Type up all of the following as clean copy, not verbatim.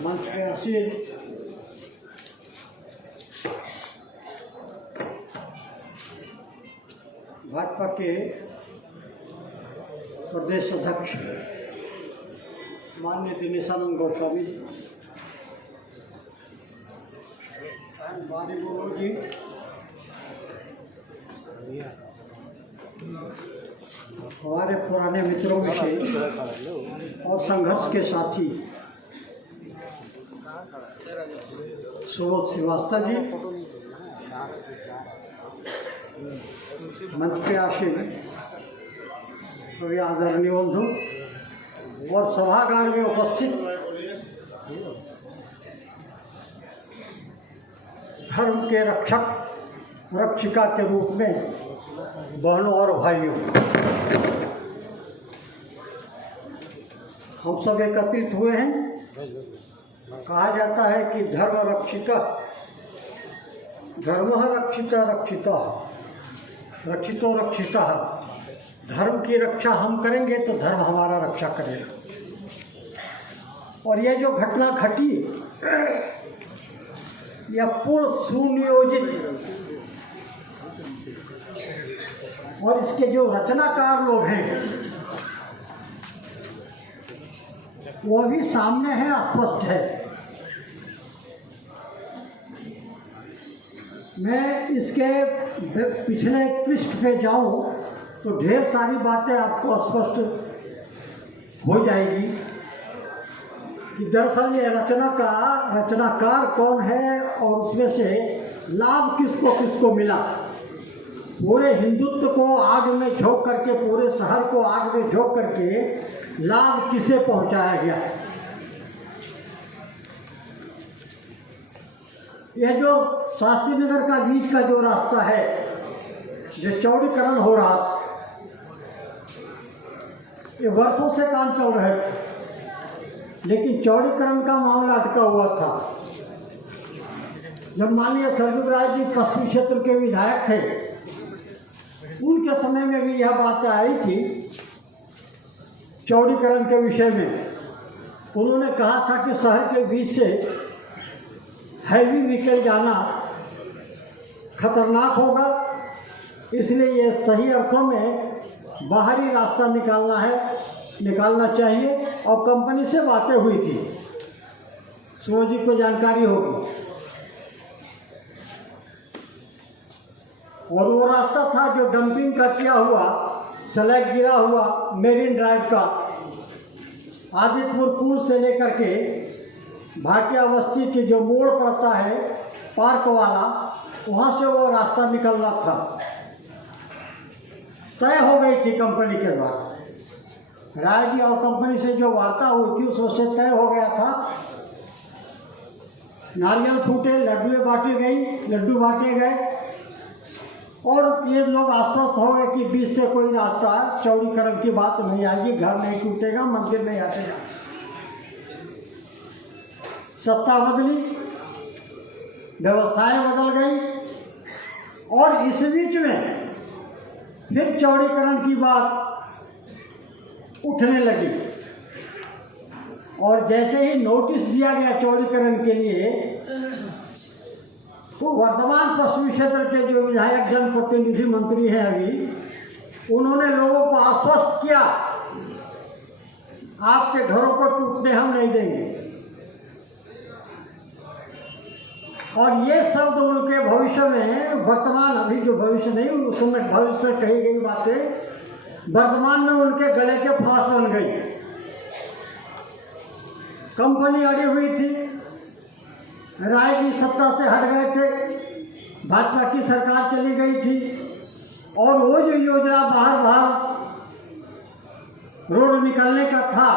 मंच पे आसीन भाजपा के प्रदेश अध्यक्ष माननीय दिनेशानंद गोस्वामी जी, बानी बोलो जी, हमारे पुराने मित्रों में से और संघर्ष के साथी सुबोध श्रीवास्तव जी, मंच पे आसीन सभी आदरणीय बंधु और सभागार में उपस्थित धर्म के रक्षक रक्षिका के रूप में बहनों और भाइयों, हम सब एकत्रित हुए हैं। कहा जाता है कि धर्म रक्षिता धर्म रक्षिता रक्षिता रक्षितो रक्षिता। धर्म की रक्षा हम करेंगे तो धर्म हमारा रक्षा करेगा। और यह जो घटना घटी यह पूर्ण सुनियोजित और इसके जो रचनाकार लोग हैं वो भी सामने है, स्पष्ट है। मैं इसके पिछले पृष्ठ पे जाऊं तो ढेर सारी बातें आपको स्पष्ट हो जाएगी कि दरअसल ये रचनाकार कौन है और उसमें से लाभ किसको किसको मिला। पूरे हिंदुत्व को आग में झोंक करके, पूरे शहर को आग में झोंक करके लाभ किसे पहुंचाया गया। यह जो शास्त्री नगर का बीच का जो रास्ता है, जो चौड़ीकरण हो रहा, ये वर्षों से काम चल रहे थे, लेकिन चौड़ीकरण का मामला अटका हुआ था। जब माननीय सरजू राय जी पश्चिमी क्षेत्र के विधायक थे, उनके समय में भी यह बात आई थी चौड़ीकरण के विषय में। उन्होंने कहा था कि शहर के बीच से हैवी व्हीकल जाना खतरनाक होगा, इसलिए ये सही अर्थों में बाहरी रास्ता निकालना चाहिए। और कंपनी से बातें हुई थी, सुबोध जी को जानकारी होगी। और वो रास्ता था जो डंपिंग का किया हुआ, स्लैग गिरा हुआ मेरीन ड्राइव का, आदितपुर पुल से लेकर के भाटिया बस्ती के जो मोड़ पड़ता है पार्क वाला, वहाँ से वो रास्ता निकलना था। तय हो गई थी कंपनी के द्वारा, राय जी और कंपनी से जो वार्ता हुई थी उससे तय हो गया था। नारियल फूटे, लड्डू बांटे गए और ये लोग आश्वस्त हो गए कि बीच से कोई रास्ता चौड़ीकरण की बात नहीं आएगी, घर नहीं टूटेगा, मंदिर नहीं हटेगा। सत्ता बदली, व्यवस्थाएं बदल गई और इस बीच में फिर चौड़ीकरण की बात उठने लगी। और जैसे ही नोटिस दिया गया चौड़ीकरण के लिए, तो वर्तमान पश्चिमी क्षेत्र के जो विधायक जनप्रतिनिधि मंत्री हैं अभी, उन्होंने लोगों को आश्वस्त किया आपके घरों को टूटने हम नहीं देंगे। और ये शब्द उनके भविष्य में, वर्तमान अभी जो भविष्य नहीं, उसमें भविष्य में कही गई बातें वर्तमान में उनके गले के फांस बन गई। कंपनी अड़ी हुई थी, राय जी सत्ता से हट गए थे, भाजपा की सरकार चली गई थी और वो जो योजना बाहर रोड निकलने का था,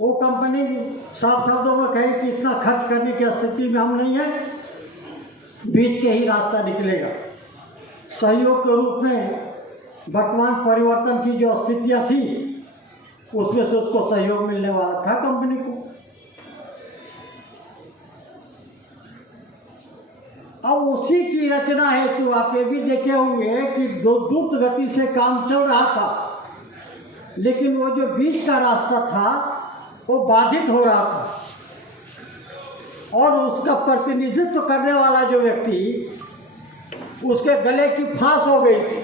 वो कंपनी साफ शब्दों में कही कि इतना खर्च करने की स्थिति में हम नहीं है, बीच के ही रास्ता निकलेगा। सहयोग के रूप में वर्तमान परिवर्तन की जो स्थितियाँ थी उसमें से उसको सहयोग मिलने वाला था कंपनी को। अब उसी की रचना हेतु आप ये भी देखे होंगे कि द्रुत गति से काम चल रहा था, लेकिन वो जो बीच का रास्ता था वो बाधित हो रहा था और उसका प्रतिनिधित्व करने वाला जो व्यक्ति, उसके गले की फांस हो गई थी।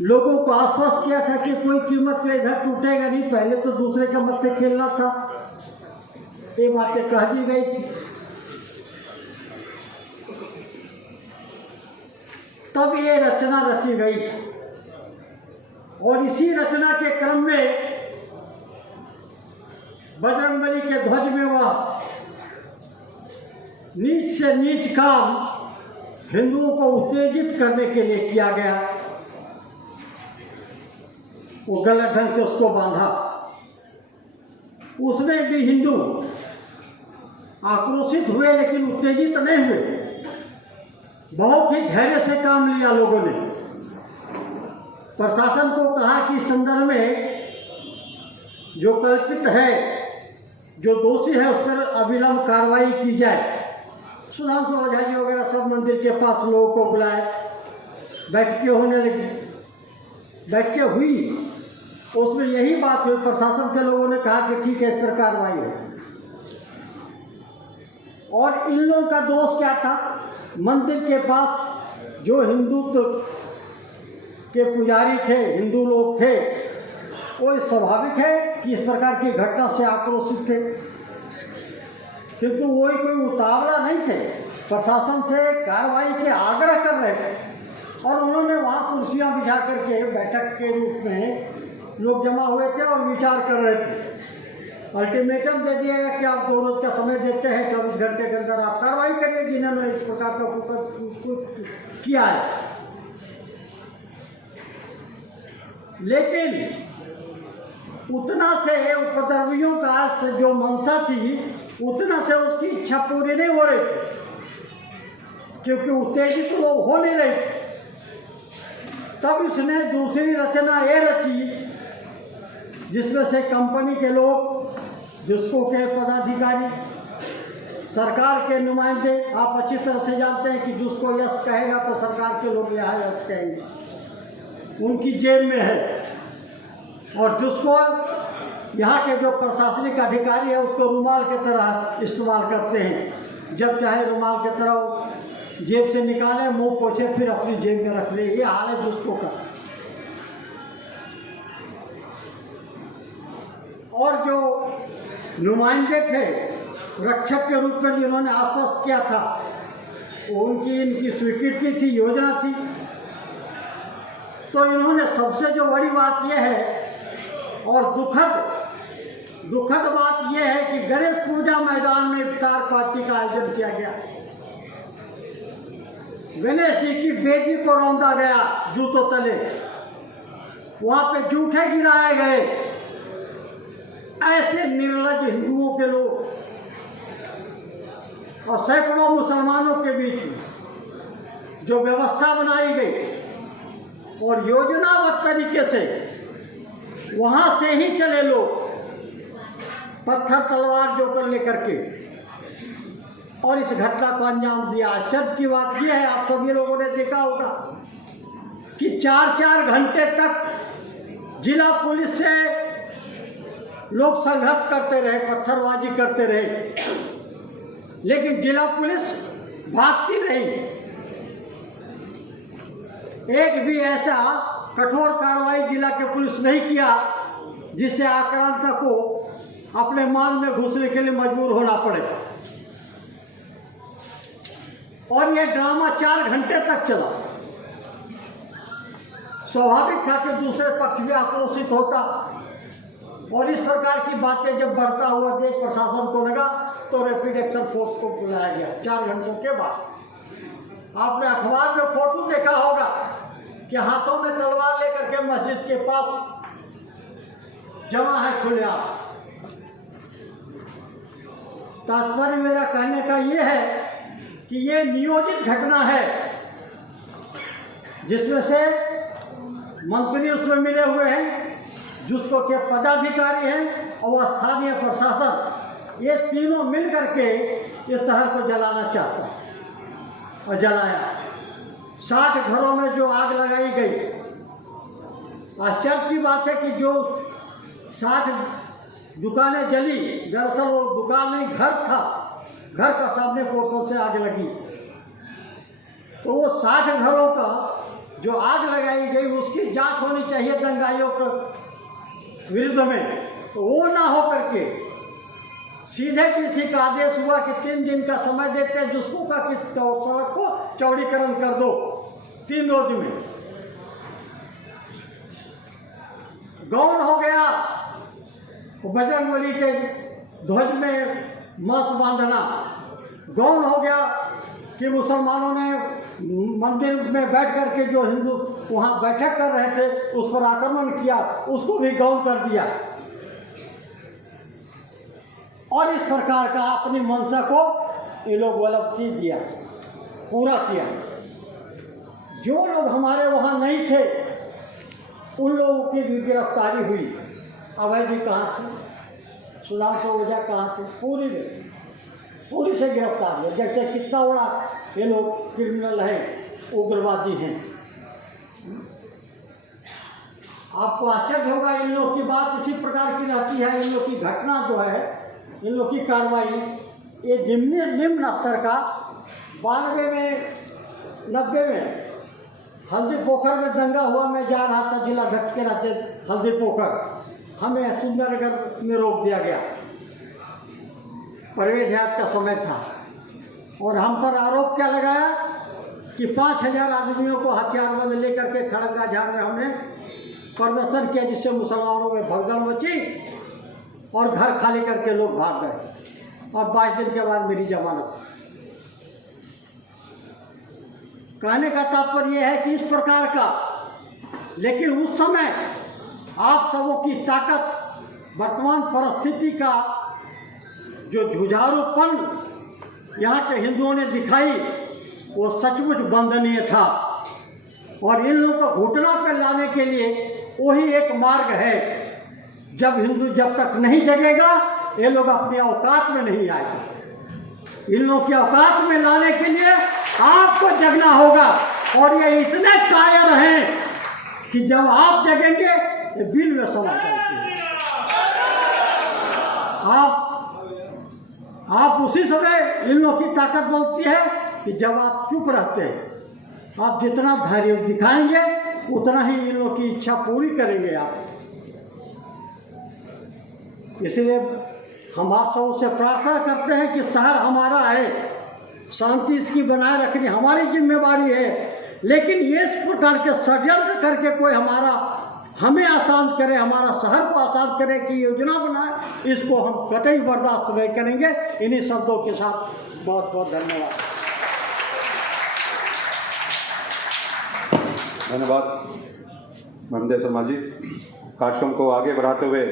लोगों को आश्वस्त किया था कि कोई कीमत पे इधर टूटेगा नहीं, पहले तो दूसरे के मत से खेलना था, ये बातें कह दी गई थी। तब ये रचना रची गई थी और इसी रचना के क्रम में बजरंगबली के ध्वज में वह नीच से नीच काम हिंदुओं को उत्तेजित करने के लिए किया गया, वो गलत ढंग से उसको बांधा। उसमें भी हिंदू आक्रोशित हुए लेकिन उत्तेजित नहीं हुए, बहुत ही धैर्य से काम लिया लोगों ने। प्रशासन को कहा कि इस संदर्भ में जो कल्पित है, जो दोषी है, उस पर अविलंब कार्रवाई की जाए। सुधांशु ओझा जी वगैरह सब मंदिर के पास लोगों को बुलाए, बैठकें होने लगी, बैठकें हुई, उसमें यही बात हुई। प्रशासन के लोगों ने कहा कि ठीक है, इस पर कार्रवाई हो। और इन लोगों का दोष क्या था? मंदिर के पास जो हिंदुत्व के पुजारी थे, हिंदू लोग थे, वो स्वाभाविक है कि इस प्रकार की घटना से आक्रोशित थे, किंतु वही कोई उतावला नहीं थे, प्रशासन से कार्रवाई के आग्रह कर रहे थे। और उन्होंने वहाँ कुर्सियाँ बिछा करके बैठक के रूप में लोग जमा हुए थे और विचार कर रहे थे। अल्टीमेटम दे दिया गया कि आप 2 रोज का समय देते हैं, 24 घंटे के अंदर आप कार्रवाई करिए जिन्होंने इस प्रकार का कुछ किया है। लेकिन उतना से उपद्रवियों का जो मंशा थी, उतना से उसकी इच्छा पूरी नहीं हो रही थी, क्योंकि उत्तेजित तो लोग हो नहीं रहे थे। तब उसने दूसरी रचना ये रची जिसमें से कंपनी के लोग, जिसको के पदाधिकारी, सरकार के नुमाइंदे, आप अच्छी तरह से जानते हैं कि जिसको यस कहेगा तो सरकार के लोग यहाँ यस कहेंगे, उनकी जेब में है। और जिसको यहाँ के जो प्रशासनिक अधिकारी है उसको रुमाल की तरह इस्तेमाल करते हैं, जब चाहे रुमाल की तरह जेब से निकाले, मुंह पोछे, फिर अपनी जेब में रख ले। ये हाल है जिसको का। और जो नुमाइंदे थे रक्षक के रूप में जिन्होंने आश्वस्त किया था, वो इनकी स्वीकृति थी, योजना थी। तो इन्होंने सबसे जो बड़ी बात यह है और दुखद बात यह है कि गणेश पूजा मैदान में इफ्तार पार्टी का आयोजन किया गया। गणेश जी की बेटी को रौंदा गया जूतों तले, वहां पे जूठे गिराए गए। ऐसे निर्लज हिंदुओं के लोग और सैकड़ों मुसलमानों के बीच जो व्यवस्था बनाई गई और योजनाबद्ध तरीके से वहां से ही चले लोग पत्थर तलवार जो कर लेकर के और इस घटना को अंजाम दिया। आश्चर्य की बात यह है, आप सभी लोगों ने देखा होगा कि 4-4 घंटे तक जिला पुलिस से लोग संघर्ष करते रहे, पत्थरबाजी करते रहे, लेकिन जिला पुलिस भागती रही। एक भी ऐसा कठोर कार्रवाई जिला के पुलिस नहीं किया जिससे आक्रांता को अपने माल में घुसने के लिए मजबूर होना पड़े। और यह ड्रामा 4 घंटे तक चला। स्वाभाविक था कि दूसरे पक्ष भी आक्रोशित होता और इस प्रकार की बातें जब बढ़ता हुआ देख प्रशासन को लगा तो रैपिड एक्शन फोर्स को बुलाया गया 4 घंटों के बाद। आपने अखबार में फोटो देखा होगा कि हाथों में तलवार लेकर के मस्जिद के पास जमा है खुलेआम। तात्पर्य मेरा कहने का ये है कि ये नियोजित घटना है जिसमें से मंत्री उसमें मिले हुए हैं, जिसको के पदाधिकारी हैं और स्थानीय प्रशासन, ये तीनों मिल करके इस शहर को जलाना चाहता है और जलाया। 60 घरों में जो आग लगाई गई, आश्चर्य की बात है कि जो 60 दुकानें जली। दरअसल वो दुकान नहीं, घर था, घर का सामने पोर्शन से आग लगी। तो वो 60 घरों का जो आग लगाई गई उसकी जांच होनी चाहिए दंगाइयों के विरुद्ध में। तो वो ना हो करके सीधे किसी का आदेश हुआ कि 3 दिन का समय देते हैं, जिसको का कि सड़क को चौड़ीकरण कर दो 3 रोज में। गौन हो गया बजरंगबली के ध्वज में मांस बांधना। गौन हो गया कि मुसलमानों ने मंदिर में बैठ करके जो हिंदू वहाँ बैठक कर रहे थे उस पर आक्रमण किया, उसको भी गौन कर दिया। और इस प्रकार का अपनी मंशा को ये लोग वलब्धि दिया, पूरा किया। जो लोग हमारे वहाँ नहीं थे उन लोगों की भी गिरफ्तारी हुई। अभय जी कहाँ थे, सुधांशु ओझा कहाँ थे, पूरी से गिरफ्तार हुए। जैसे कितना बड़ा ये लोग क्रिमिनल हैं, उग्रवादी हैं। आपको आश्चर्य होगा, इन लोग की बात इसी प्रकार की रहती है। इन लोग की घटना जो है, इन लोग की कार्रवाई ये निम्न स्तर का 92 में 90 में हल्दी पोखर में दंगा हुआ। मैं जा रहा था जिला अध्यक्ष के नाते हल्दी पोखर, हमें सुंदरगढ़ में रोक दिया गया। परवेज हयात का समय था और हम पर आरोप क्या लगाया कि 5000 आदमियों को हथियारबंद लेकर के खड़ंगा झाड़ में हमने प्रदर्शन किया, जिससे मुसलमानों में भगदड़ मची और घर खाली करके लोग भाग गए। और 22 दिन के बाद मेरी जमानत। कहने का तात्पर्य यह है कि इस प्रकार का, लेकिन उस समय आप सबों की ताकत, वर्तमान परिस्थिति का जो जुझारूपन यहाँ के हिंदुओं ने दिखाई वो सचमुच वंदनीय था। और इन लोगों को घुटना पर लाने के लिए वही एक मार्ग है। जब हिंदू जब तक नहीं जगेगा ये लोग अपनी औकात में नहीं आएगा। इन लोगों की औकात में लाने के लिए आपको जगना होगा। और ये इतने कायर हैं कि जब आप जगेंगे तो बिल में समा जाएंगे। आप उसी समय इन लोगों की ताकत बोलती है कि जब आप चुप रहते हैं। आप जितना धैर्य दिखाएंगे उतना ही इन लोगों की इच्छा पूरी करेंगे आप। इसलिए हम आप सबसे प्रार्थना करते हैं कि शहर हमारा है, शांति इसकी बनाए रखनी हमारी जिम्मेवारी है। लेकिन ये इस प्रकार के षड्यंत्र करके कोई हमें अशांत करे, हमारा शहर को अशांत करे की योजना बनाए, इसको हम कतई बर्दाश्त नहीं करेंगे। इन्हीं शब्दों के साथ बहुत बहुत धन्यवाद। धन्यवाद महेंद्र शर्मा जी। कार्यक्रम को आगे बढ़ाते हुए